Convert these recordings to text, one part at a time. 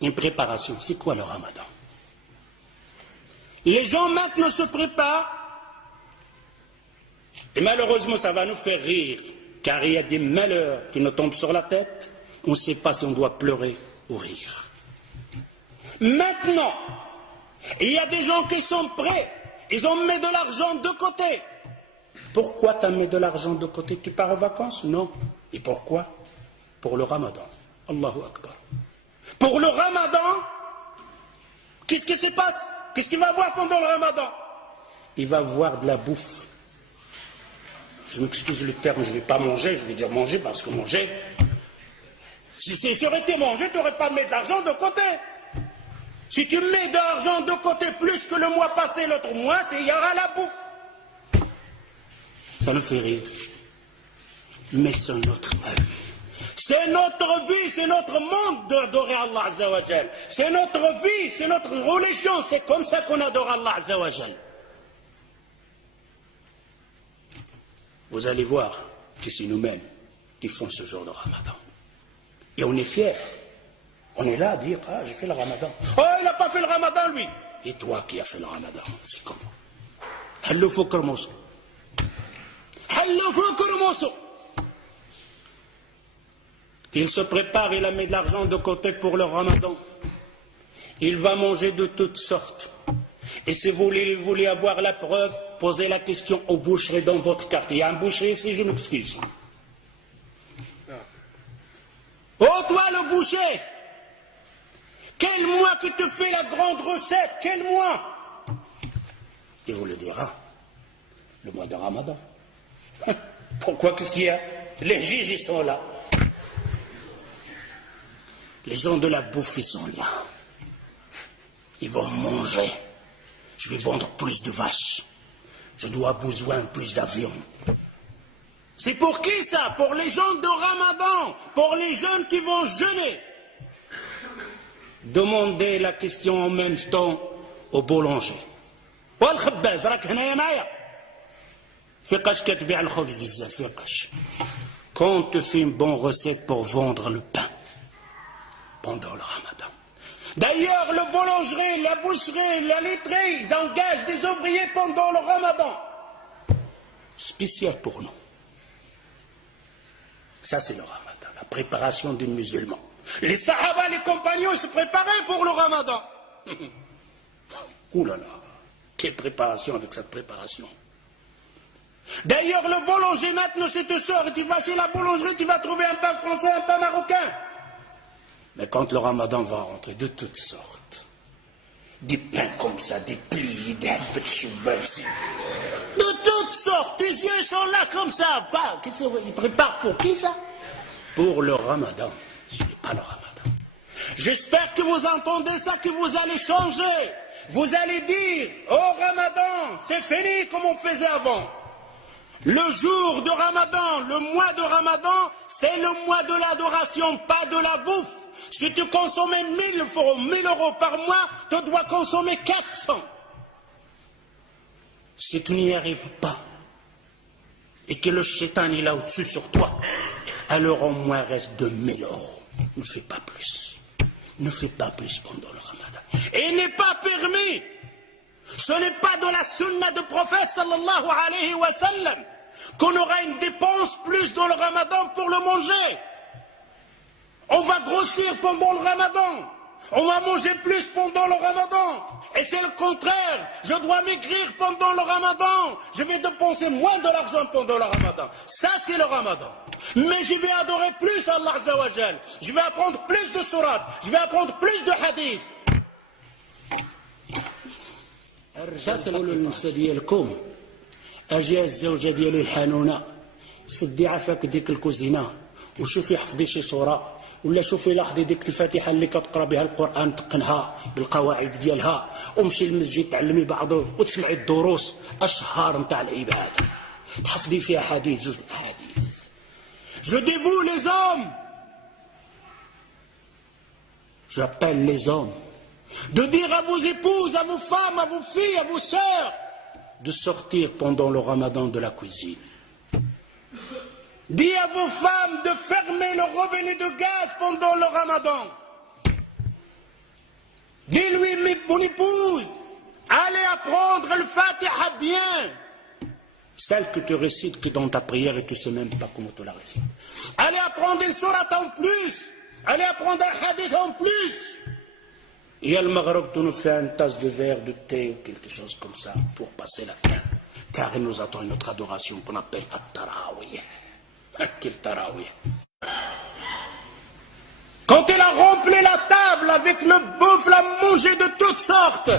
Une préparation, c'est quoi le ramadan? Les gens maintenant se préparent, et malheureusement ça va nous faire rire, car il y a des malheurs qui nous tombent sur la tête, on ne sait pas si on doit pleurer ou rire. Maintenant, il y a des gens qui sont prêts, ils ont mis de l'argent de côté. Pourquoi tu as mis de l'argent de côté? Tu pars en vacances? Non. Et pourquoi? Pour le ramadan. Allahu Akbar. Pour le ramadan, qu'est-ce qui se passe? Qu'est-ce qu'il va voir pendant le ramadan? Il va voir de la bouffe. Je m'excuse le terme, je ne vais pas manger, je vais dire manger parce que manger, si ça aurait été manger, tu n'aurais pas mis de l'argent de côté. Si tu mets de l'argent de côté plus que le mois passé, l'autre mois, il y aura la bouffe. Ça nous fait rire. Mais c'est notre vie. C'est notre vie, c'est notre monde d'adorer Allah Azza wa Jal. C'est notre vie, c'est notre religion, c'est comme ça qu'on adore Allah Azza wa Jal. Vous allez voir que c'est nous-mêmes qui font ce genre de ramadan. Et on est fiers. On est là à dire, ah, j'ai fait le ramadan. Oh, il n'a pas fait le ramadan, lui. Et toi qui as fait le ramadan, c'est comment? Hallo fukr mosso. Hallo fukr mosso. Il se prépare, il a mis de l'argent de côté pour le ramadan. Il va manger de toutes sortes. Et si vous voulez avoir la preuve, posez la question aux boucheries dans votre quartier. Il y a un boucher ici, je m'excuse. Oh, toi le boucher, quel mois que te fait la grande recette? Quel mois? Il vous le dira, le mois de Ramadan. Pourquoi? Qu'est-ce qu'il y a? Les juges, ils sont là. Les gens de la bouffe, ils sont là. Ils vont manger. Je vais vendre plus de vaches. Je dois besoin plus d'avions. C'est pour qui ça? Pour les gens de Ramadan, pour les jeunes qui vont jeûner. Demandez la question en même temps au boulanger. والخباز راك هنايا معايا فيقاش كتبيع الخبز بزاف فيقاش. Quand tu fais une bonne recette pour vendre le pain pendant le Ramadan. D'ailleurs, le boulangerie, la boucherie, la laiterie, ils engagent des ouvriers pendant le Ramadan. Spécial pour nous. Ça, c'est le Ramadan, la préparation des musulmans. Les Sahaba, les compagnons, ils se préparaient pour le Ramadan. Ouh là là, quelle préparation avec cette préparation. D'ailleurs, le boulanger, maintenant, c'est te sort et tu vas chez la boulangerie, tu vas trouver un pain français, un pain marocain. Mais quand le Ramadan va rentrer, de toutes sortes, des pains comme ça, des pliés, des cheval, de toutes sortes, tes yeux sont là comme ça. Ils préparent pour qui ça? Pour le Ramadan. Ce n'est pas le Ramadan. J'espère que vous entendez ça, que vous allez changer. Vous allez dire, oh Ramadan, c'est fini comme on faisait avant. Le jour de Ramadan, le mois de Ramadan, c'est le mois de l'adoration, pas de la bouffe. Si tu consommais 1000 euros par mois, tu dois consommer 400. Si tu n'y arrives pas, et que le shaitan est là au-dessus sur toi, alors au moins reste 2000 euros. Ne fais pas plus. Ne fais pas plus pendant le Ramadan. Et il n'est pas permis. Ce n'est pas de la sunna du prophète sallallahu alayhi wa sallam qu'on aura une dépense plus dans le Ramadan pour le manger. On va grossir pendant le Ramadan. On va manger plus pendant le Ramadan. Et c'est le contraire. Je dois maigrir pendant le Ramadan. Je vais dépenser moins de l'argent pendant le Ramadan. Ça, c'est le Ramadan. Mais je vais adorer plus Allah Azza wa Jal. Je vais apprendre plus de sourates. Je vais apprendre plus de hadiths. Ça, c'est النساء ديالكم. أجي الزوجة ديالي الحنونة. سدي عافاك ديك الكوزينة. وشوفي حفظي شي صورة. ولا شوفي لاحظي ديك الفاتحه اللي كتقرا بها القران تقنها بالقواعد ديالها ومشي للمسجد تعلمي بعضه وتسمعي الدروس اشهار نتاع العباده تحفظي فيها حديث جوج الاحاديث. Je dévoue les hommes. J'appelle les hommes de dire à vos épouses, à vos femmes, à vos filles, à vos sœurs de sortir pendant le Ramadan de la cuisine. Dis à vos femmes de fermer le robinet de gaz pendant le Ramadan. mon épouse, allez apprendre le Fatiha bien. Celle que tu récites que dans ta prière et tu ne sais même pas comment tu la récites. Allez apprendre une sourate en plus. Allez apprendre un hadith en plus. Et à Maghreb, tu nous fais une tasse de verre, de thé ou quelque chose comme ça pour passer la fin. Car il nous attend une autre adoration qu'on appelle At-Tarawih. Quel Tarawih. Quand il a rempli la table avec le bouffe, l'a mangé de toutes sortes.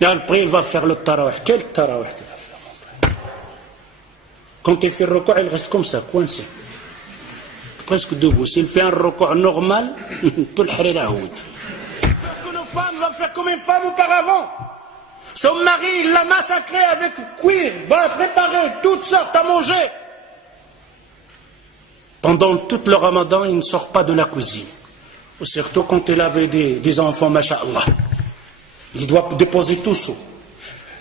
Et après, il va faire le tarawih. Quel tarawih tu vas faire? Quand il fait le recours, il reste comme ça, coincé. Presque debout. S'il fait un recours normal, tout le harira houd. Une femme va faire comme une femme auparavant. Son mari, il l'a massacré avec cuir, va préparer toutes sortes à manger. Pendant tout le ramadan, il ne sort pas de la cuisine. Surtout quand il avait des enfants, masha'Allah. Il doit déposer tout ça.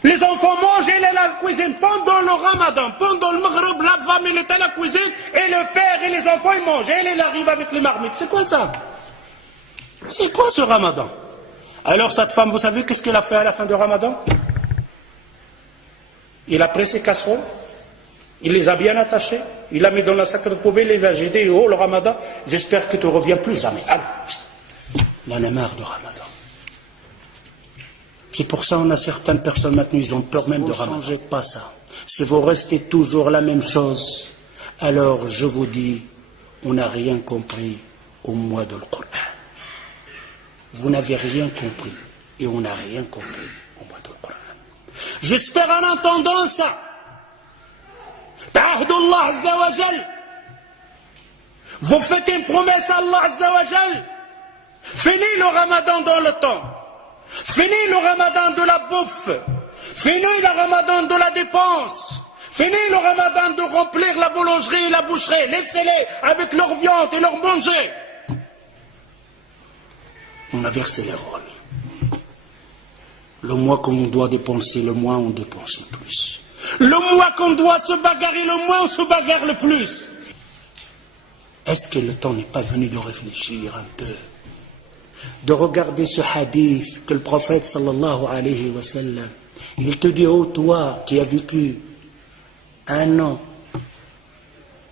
Les enfants mangent, il est à la cuisine. Pendant le ramadan, pendant le maghreb, la femme, elle est à la cuisine, et le père et les enfants, ils mangent. Et il arrive avec les marmites. C'est quoi ça? C'est quoi ce ramadan? Alors cette femme, vous savez qu'est-ce qu'elle a fait à la fin du ramadan? Il a pris ses casseroles, il les a bien attachées, il l'a mis dans la sac de poubelle, il a dit, oh le ramadan, j'espère que tu ne reviens plus jamais. Alors, il en a marre du ramadan. C'est pour ça qu'on a certaines personnes maintenant, ils ont peur même de ramadan. Ne changez pas ça. Si vous restez toujours la même chose, alors je vous dis, on n'a rien compris au mois de Coran. Vous n'avez rien compris et on n'a rien compris au mois de Coran. J'espère en entendant ça. Ta'ahdullah Azza wa Jal. Vous faites une promesse à Allah Azza wa Jal. Finis le ramadan dans le temps. Finis le ramadan de la bouffe. Finis le ramadan de la dépense. Finis le ramadan de remplir la boulangerie et la boucherie. Laissez-les avec leur viande et leur manger. On a versé les rôles. Le mois qu'on doit dépenser, le mois on dépense le plus. Le mois qu'on doit se bagarrer, le mois on se bagarre le plus. Est-ce que le temps n'est pas venu de réfléchir un peu, de regarder ce hadith que le prophète sallallahu alayhi wa sallam, il te dit, oh toi qui as vécu un an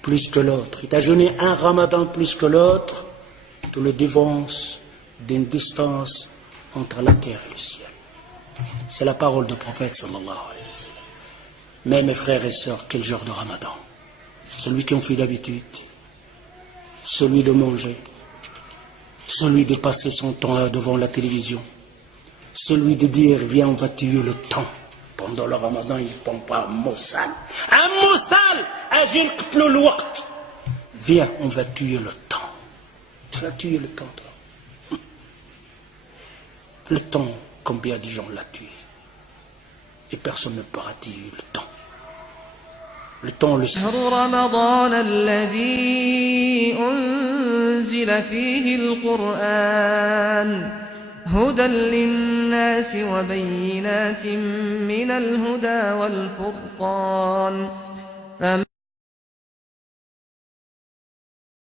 plus que l'autre, il t'a jeûné un ramadan plus que l'autre, tu le dévances d'une distance entre la terre et le ciel. C'est la parole du prophète sallallahu alayhi wa sallam. Mais mes frères et sœurs, quel genre de ramadan? Celui qui en fait d'habitude, celui de manger, celui de passer son temps devant la télévision, celui de dire viens on va tuer le temps. Pendant le ramadan il ne prend pas un mot sale. Un mot sale, agir le waqt. Viens on va tuer le temps. Tu vas tuer le temps toi. Le temps, combien de gens l'a tué? Et personne ne pourra tuer le temps. Le temps le sait. رمضان الذي أنزل فيه القرآن هدى للناس وبينات من الهدى والفرقان